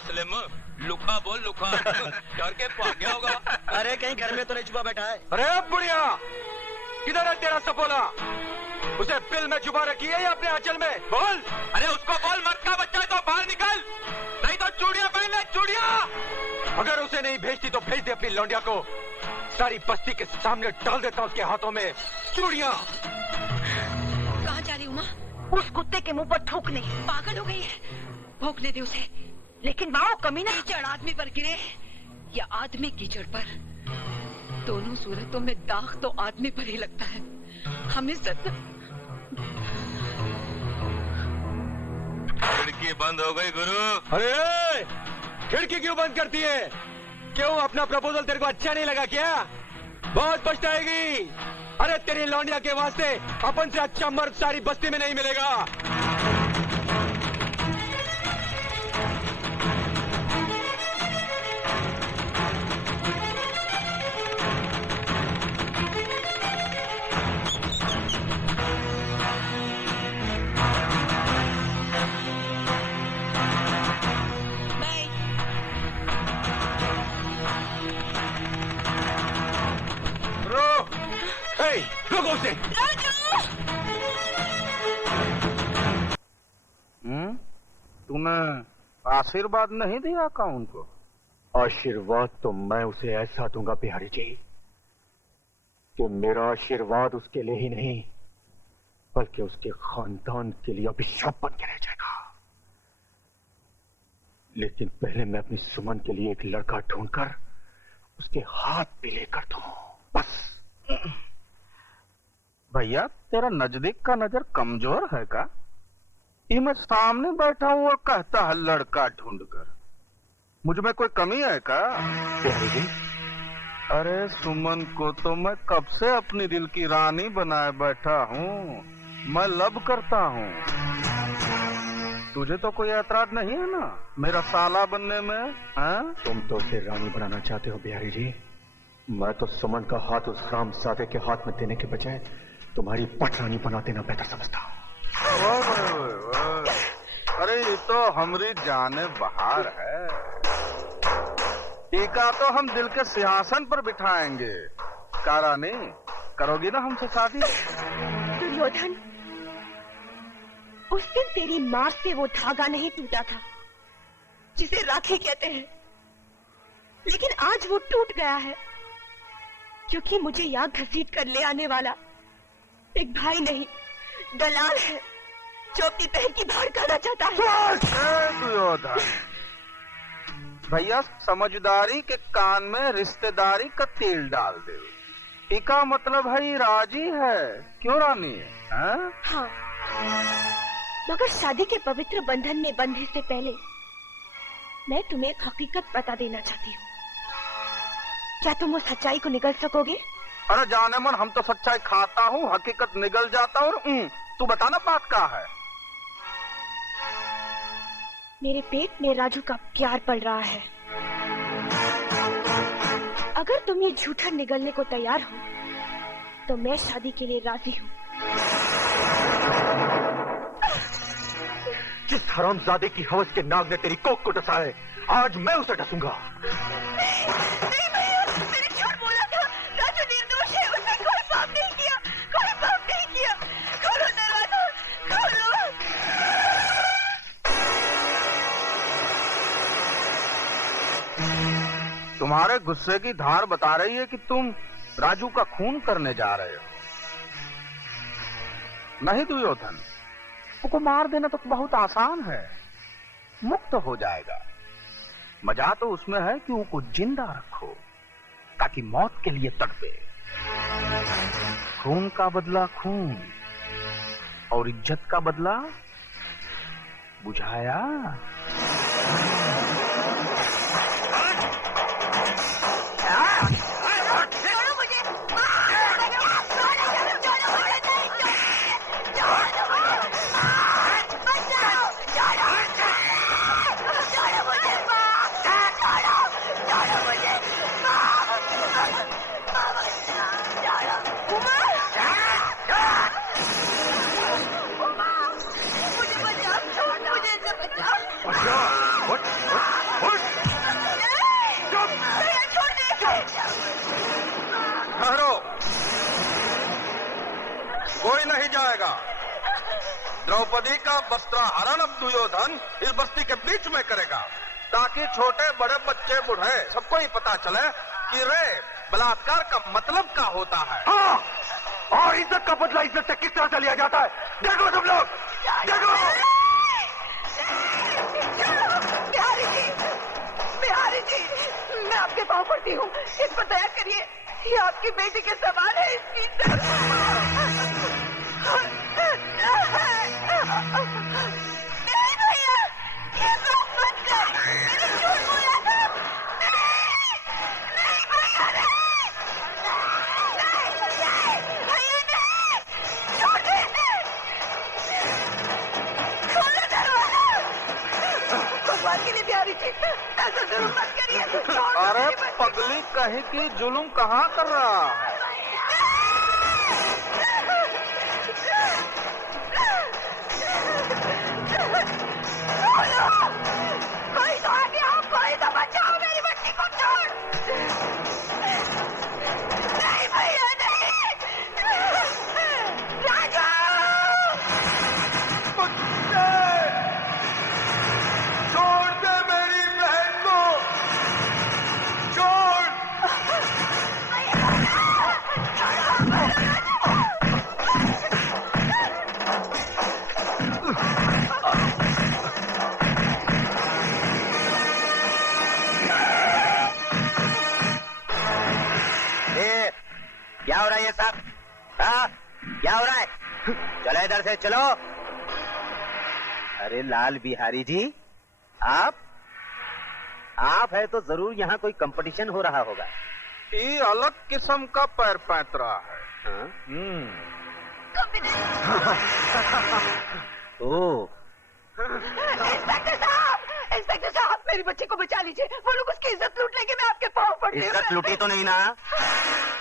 Slim, लुका बोल लुका। डर के भाग गया होगा। अरे कहीं घर में तो नहीं छुपा बैठा है? अरे बुढ़िया, किधर है तेरा सपोला? उसे पिल में छुपा रखी है या अपने आंचल में? बोल। अरे उसको बोल मर्द का बच्चा है तो बाहर निकल, नहीं तो चूड़ियां पहन ले, चूड़ियां। अगर उसे नहीं भेजती तो भेज दे अपनी लौंडिया को, सारी बस्ती के सामने डाल देता उसके हाथों में चूड़ियां। कहाँ जा रही उमा? उस कुत्ते के मुंह पर थूकने। पागल हो गई है, भौंकने दे उसे। लेकिन माओ कमीना, कीचड़ आदमी पर गिरे या आदमी कीचड़ पर, दोनों सूरतों में दाग तो आदमी पर ही लगता है। हम इज्जत। खिड़की बंद हो गई गुरु। अरे खिड़की क्यों बंद करती है? क्यों, अपना प्रपोजल तेरे को अच्छा नहीं लगा क्या? बहुत पछताएगी। अरे तेरी लौंडिया के वास्ते अपन से अच्छा मर्द सारी बस्ती में नहीं मिलेगा। रोको उसे। तूने आशीर्वाद नहीं दिया का उनको? आशीर्वाद तो मैं उसे ऐसा दूंगा बिहारी जी कि मेरा आशीर्वाद उसके लिए ही नहीं बल्कि उसके खानदान के लिए अभिशाप बन के रह जाएगा। लेकिन पहले मैं अपनी सुमन के लिए एक लड़का ढूंढकर उसके हाथ भी लेकर दूं, बस। भैया तेरा नजदीक का नजर कमजोर है का? ये मैं सामने बैठा हूँ और कहता है लड़का ढूंढकर। मुझ में कोई कमी है का? बिहारी जी, अरे सुमन को तो मैं कब से अपनी दिल की रानी बनाए बैठा हूँ। मैं लब करता हूँ। तुझे तो कोई ऐतराज नहीं है ना मेरा साला बनने में? हाँ? तुम तो उसे रानी बनाना चाहते हो बिहारी जी। मैं तो सुमन का हाथ उस रामजादे के हाथ में देने के बजाय तुम्हारी पटरानी बना देना बेहतर समझता हूँ। अरे ये तो हमारी जाने बहार है। टीका तो हम दिल के सिंहासन पर बिठाएंगे। का रानी, करोगी ना हमसे शादी? दुर्योधन, उस दिन तेरी मां से वो धागा नहीं टूटा था जिसे राखी कहते हैं, लेकिन आज वो टूट गया है क्योंकि मुझे यहाँ घसीट कर ले आने वाला एक भाई नहीं, दलाल है जो अपनी बहन की बाहर खाना चाहता है। दुर्योधन, भैया समझदारी के कान में रिश्तेदारी का तेल डाल दे। टीका मतलब है राजी है, क्यों रानी? हाँ, मगर शादी के पवित्र बंधन में बंधने से पहले मैं तुम्हें एक हकीकत बता देना चाहती हूँ। क्या तुम उस सच्चाई को निगल सकोगे? अरे जाने मन, हम तो सच्चाई खाता हूँ, हकीकत निगल जाता हूँ। तू बताना बात क्या है? मेरे पेट में राजू का प्यार पल रहा है। अगर तुम ये झूठा निगलने को तैयार हो तो मैं शादी के लिए राजी हूँ। जिस हरामजादे की हवस के नाग ने तेरी कोख को डसा है, आज मैं उसे डसूंगा। नहीं भैया, मैंने झूठ बोला था। राजू निर्दोष है, उसने कोई पाप नहीं किया, कोई पाप नहीं किया। खोलो दरवाजा, खोलो। तुम्हारे गुस्से की धार बता रही है कि तुम राजू का खून करने जा रहे हो। नहीं दुर्योधन, उसको मार देना तो बहुत आसान है, मुक्त हो जाएगा। मजा तो उसमें है कि उसको जिंदा रखो ताकि मौत के लिए तड़पे। खून का बदला खून और इज्जत का बदला बुझाया। कोई नहीं जाएगा। द्रौपदी का वस्त्राहरण अब दुर्योधन इस बस्ती के बीच में करेगा, ताकि छोटे बड़े बच्चे बूढ़े सबको ही पता चले कि रे बलात्कार का मतलब क्या होता है। हाँ, और इज्जत का बदला इज्जत से किस तरह से लिया जाता है, देखो तुम लोग, देखो। बिहारी जी, मैं आपके पाँव पड़ती हूँ, इस पर दया करिए। ये आपकी बेटी के सवाल है, इसकी नहीं भैया, ये सब मत कर, मैंने झूठ बोला था। नहीं भैया, नहीं भैया, नहीं, छोड़िए, खोलो दरवाजा। भगवान के लिए बिहारी जी, ऐसा जरूर मत करिए। अरे पगली कहीं की जुलूम कहाँ कर रहा है। कोई तो आगे आओ, कोई तो बचाओ मेरी बच्ची को। छोड़, नहीं भैया, नहीं, राजू, छोड़ दे मेरी बहन को, छोड़। क्या हो रहा है ये सब? हाँ, क्या हो रहा है? चलो इधर से चलो। अरे लाल बिहारी जी, आप है तो जरूर यहाँ कोई कंपटीशन हो रहा होगा। ये अलग किस्म का पैर पैतरा है। हाँ? ओ, इंस्पेक्टर साहब, मेरी बच्ची को बचा लीजिए। वो लोग उसकी इज्जत लूट लेंगे, मैं आपके पाँव पड़ती हूँ। इज्जत लूटी तो नहीं ना?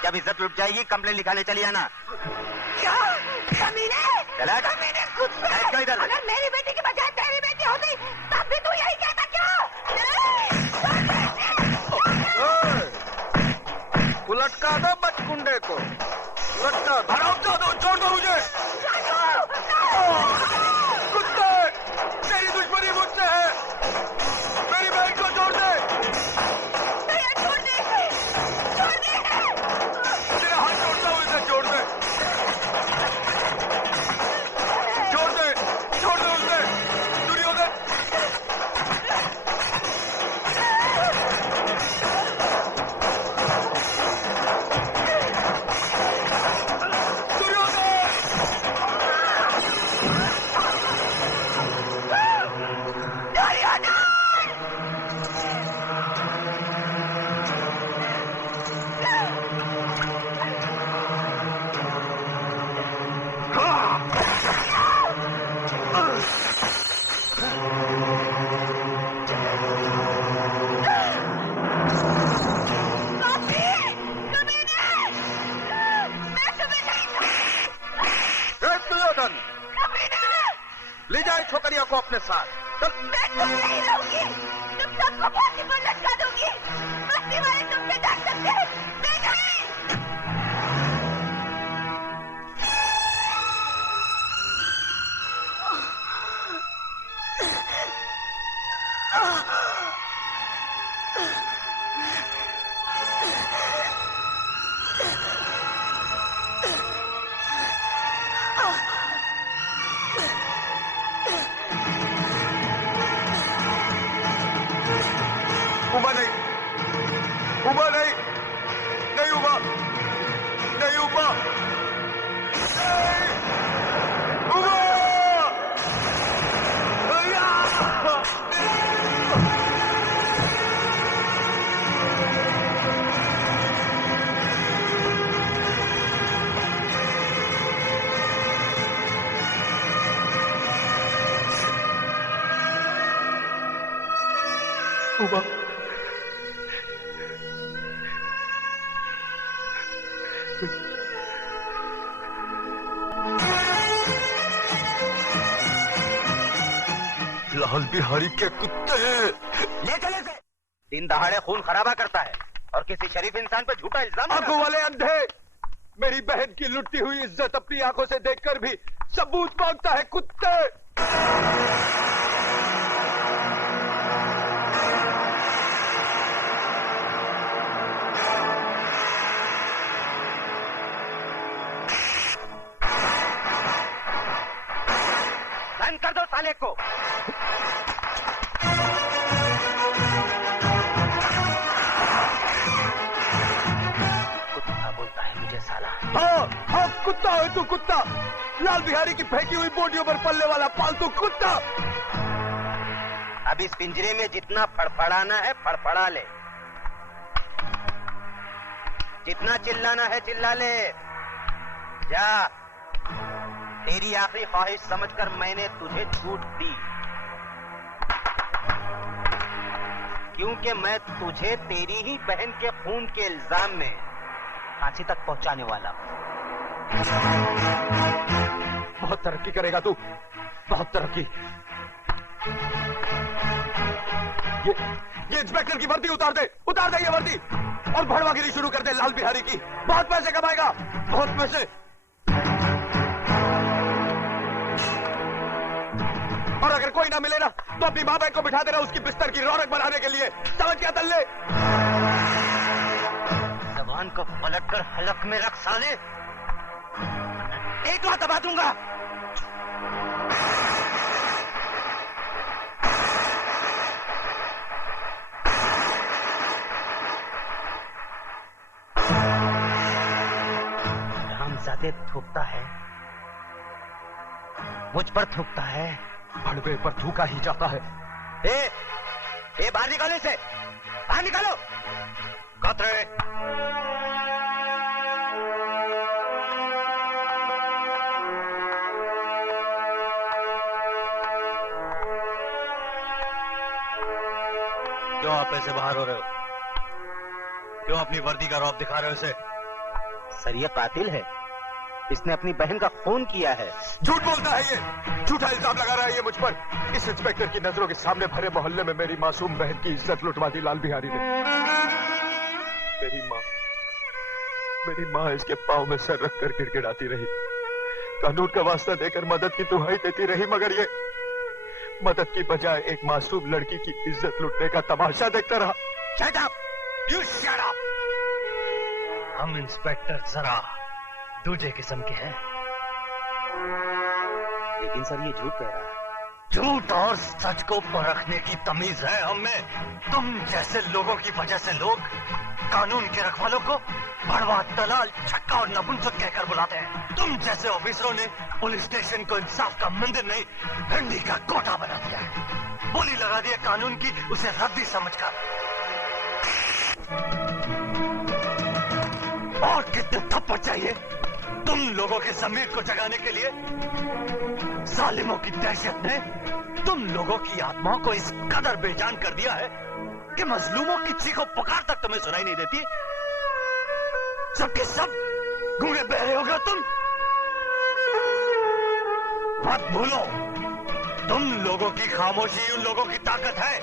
जब इज्जत लूट जाएगी कंप्लेन लिखाने चली आना। क्या कमीने? चला कमीने खुद पे। इधर। अगर मेरी बेटी के बजाय तेरी बेटी होती तब भी तू यही कहता क्या? उलटका दो बचकुंडे को, उलटका दो। छोड़ दो मुझे। कुत्ते, तेरी दुश्मनी मुझसे है, मेरी बहन को छोड़ दे। छोड़ दे, छोड़ दे। तेरा हाथ छोड़ता हूँ, इसे छोड़ दे, छोड़ दे, छोड़ दे उसे, दुर्योधन। ले जाए छोकरिया को अपने साथ। चल। मैं तुम नहीं रहूंगी, तुम सबको फांसी पर लटका दूंगी। बस्ती वाले तुम पे डांट सकते हैं, मैं नहीं। उबा नहीं, उबा नहीं, नहीं उबा, नहीं उबा, उबा! उबा, लाल बिहारी के कुत्ते। ले चले से। दिन दहाड़े खून खराबा करता है और किसी शरीफ इंसान पे झूठा इल्जाम। आंखों वाले अंधे, मेरी बहन की लुटती हुई इज्जत अपनी आंखों से देखकर भी सबूत मांगता है, कुत्ते। बंद कर दो साले को। कुत्ता बोलता है मुझे साला। हाँ कुत्ता है तू, कुत्ता। लाल बिहारी की फेंकी हुई बोटियों पर पलने वाला पालतू कुत्ता। अब इस पिंजरे में जितना फड़फड़ाना है फड़फड़ा ले, जितना चिल्लाना है चिल्ला ले। जा, तेरी आखिरी ख्वाहिश समझकर मैंने तुझे छूट दी, क्योंकि मैं तुझे तेरी ही बहन के खून के इल्जाम में फांसी तक पहुंचाने वाला हूं। बहुत तरक्की करेगा तू, बहुत तरक्की। ये इंस्पेक्टर की वर्दी उतार दे ये वर्दी, और भड़वागिरी शुरू कर दे लाल बिहारी की। बहुत पैसे कमाएगा, बहुत पैसे। और अगर कोई ना मिले ना तो अपनी माँ बहन को बिठा देना उसकी बिस्तर की रौनक बनाने के लिए। समझ क्या तल्ले? जबान को पलटकर हलक में रख साले, एक बात दबा दूंगा। रामजादे थूकता है, मुझ पर थूकता है, भड़वे पर थूका ही जाता है। ए बाहर निकालो इसे, बाहर निकालो। कतरे क्यों आप ऐसे बाहर हो रहे हो? क्यों अपनी वर्दी का रौब दिखा रहे हो इसे? सर ये कातिल है, इसने अपनी बहन का खून किया है। झूठ बोलता है ये, झूठा इल्जाम लगा रहा है ये मुझ पर। इस इंस्पेक्टर की नजरों के सामने भरे मोहल्ले में मेरी मासूम बहन की इज्जत लुटवा दी लाल बिहारी ने। मेरी माँ इसके पांव में सर रखकर गिड़गिड़ाती रही, कानून का वास्ता देकर मदद की दुहाई देती रही, मगर ये मदद की बजाय एक मासूम लड़की की इज्जत लुटने का तमाशा देखता रहा। Shut up! You shut up! हम इंस्पेक्टर जरा दूजे किस्म के हैं। लेकिन सर ये झूठ कह रहा है। झूठ और सच को परखने की तमीज है हम में। तुम जैसे लोगों की वजह से लोग कानून के रखवालों को भड़वा, दलाल, छक्का और नपुंसक कहकर बुलाते हैं। तुम जैसे ऑफिसरों ने पुलिस स्टेशन को इंसाफ का मंदिर नहीं, भिंडी का कोटा बना दिया है। बोली लगा दी है कानून की, उसे रद्दी समझकर। और कितने थप्पड़ चाहिए तुम लोगों के जमीर को जगाने के लिए? जालिमों की दहशत ने तुम लोगों की आत्माओं को इस कदर बेजान कर दिया है कि मजलूमों की चीखों पुकार तक तुम्हें सुनाई नहीं देती। सबके सब गूंगे बहरे हो गए तुम। मत भूलो, तुम लोगों की खामोशी उन लोगों की ताकत है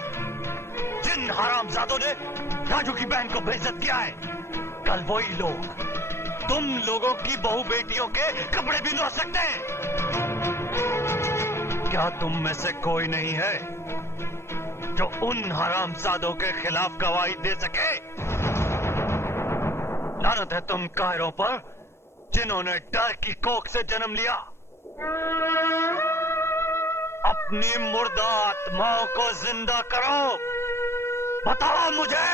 जिन हरामजादों ने राजू की बहन को बेइज्जत किया है। कल वही लोग तुम लोगों की बहू बेटियों के कपड़े भी धो सकते हैं। क्या तुम में से कोई नहीं है जो उन हरामजादों के खिलाफ गवाही दे सके? लानत है तुम कायरों पर जिन्होंने डर की कोख से जन्म लिया। अपनी मुर्दा आत्माओं को जिंदा करो। बताओ मुझे।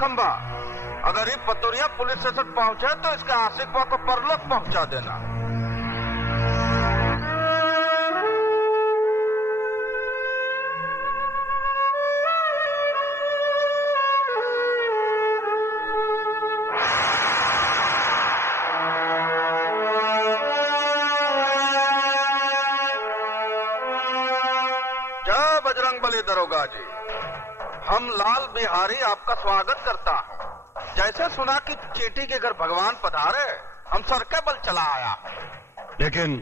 खंबा, अगर ये पतोरिया पुलिस स्टेशन पहुंचे तो इसके आशिकवा को परलोक पहुंचा देना। जय बजरंगबली दरोगा जी, हम लाल बिहारी आपका स्वागत करता हूँ। जैसे सुना कि चेटी के घर भगवान पधारे, हम सर के बल चला आया। लेकिन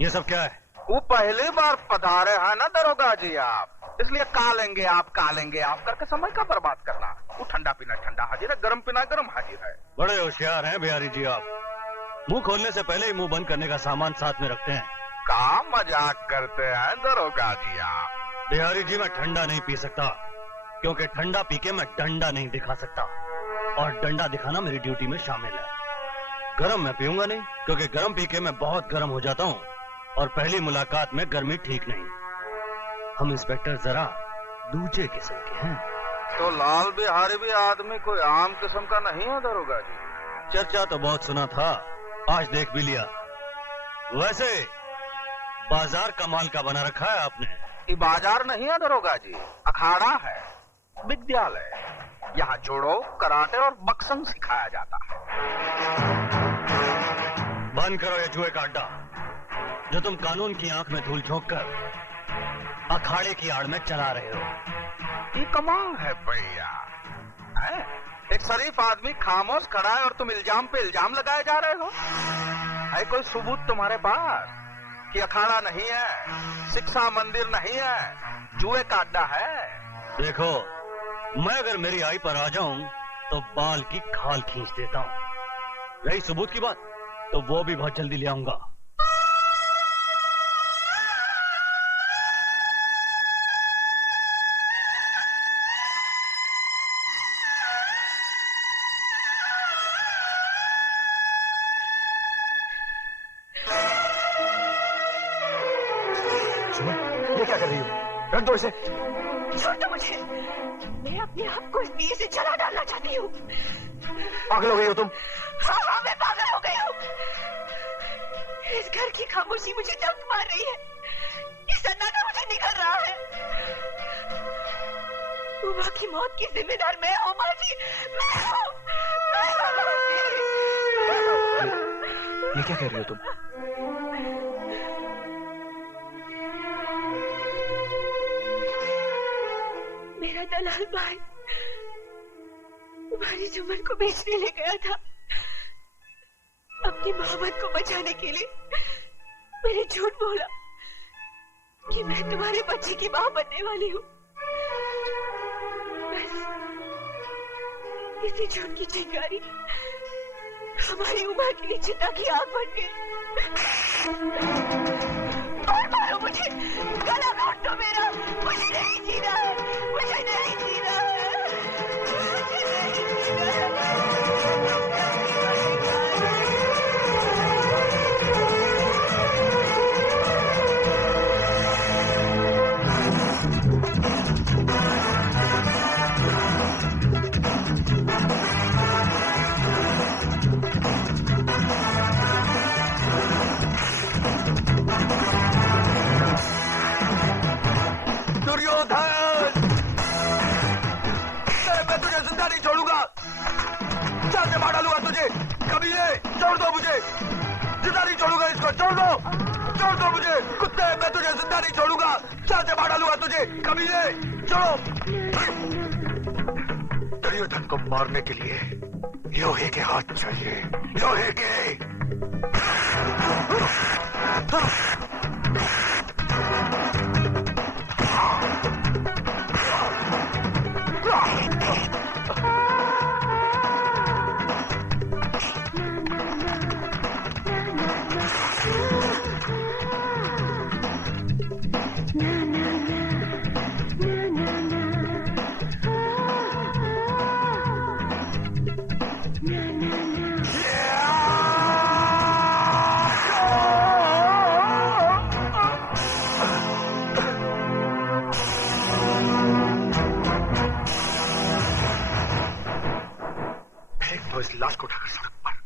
ये सब क्या है? वो पहली बार पधारे हैं ना दरोगा जी आप, इसलिए कालेंगे आप करके समय का बर्बाद करना। वो ठंडा पीना ठंडा हाजिर है, गर्म पीना गर्म हाजिर है। बड़े होशियार हैं बिहारी जी आप। मुंह खोलने से पहले ही मुंह बंद करने का सामान साथ में रखते हैं। का मजाक करते हैं दरोगा जी आप? बिहारी जी मैं ठंडा नहीं पी सकता, क्योंकि ठंडा पी के मैं डंडा नहीं दिखा सकता, और डंडा दिखाना मेरी ड्यूटी में शामिल है। गरम मैं पीऊंगा नहीं, क्योंकि गरम पी के मैं बहुत गरम हो जाता हूँ, और पहली मुलाकात में गर्मी ठीक नहीं। हम इंस्पेक्टर जरा दूसरे किस्म के हैं। तो लाल बिहारी भी आदमी कोई आम किस्म का नहीं है दरोगा जी? चर्चा तो बहुत सुना था, आज देख भी लिया। वैसे बाजार कमाल का बना रखा है आपने। ये बाजार नहीं है दरोगा जी, अखाड़ा है, विद्यालय। यहाँ जोड़ो, कराटे और बक्संग सिखाया जाता है। बंद करो ये जुए का अड्डा, जो तुम कानून की आंख में धूल झोंक कर अखाड़े की आड़ में चला रहे हो। ये कमाल है भैया, एक शरीफ आदमी खामोश खड़ा है और तुम इल्जाम पे इल्जाम लगाए जा रहे हो। है कोई सबूत तुम्हारे पास कि अखाड़ा नहीं है, शिक्षा मंदिर नहीं है, जुए का अड्डा है? देखो, मैं अगर मेरी आई पर आ जाऊं तो बाल की खाल खींच देता हूं। रही सबूत की बात, तो वो भी बहुत जल्दी ले आऊंगा। ये क्या कर रही हो? रख दो इसे। छोड़ दो मुझे, मैं अपने आप को इस दिए से जला डालना चाहती हूँ। पागल हो गई हो तुम? हाँ, मैं पागल हो गई हूँ। इस घर की खामोशी मुझे दर्द मार रही है, ये सन्नाटा मुझे निकल रहा है। उमा की मौत की जिम्मेदार मैं हूँ माँ जी, मैं हूँ। ये क्या कह रही हो तुम? मेरा दलाल भाई तुम्हारी जुम्मन को बेचने ले गया था। अपनी मोहब्बत को बचाने के लिए मैंने झूठ बोला कि मैं तुम्हारे बच्चे की मां बनने वाली हूँ। बस इसी झूठ की चिंगारी हमारी उम्र के लिए चिता की आग बन गई। और मारो मुझे, गला घोट दो मेरा, मुझे नहीं जीना है, मुझे नहीं जीना है, मुझे नहीं जीना है। छोड़ दो मुझे कुत्ते, मैं तुझे जिंदा नहीं छोड़ूंगा। चाल से मार डालूंगा तुझे, कमीने, छोड़ो। दुर्योधन को मारने के लिए लोहे के हाथ चाहिए, लोहे के। इस लाश को उठाकर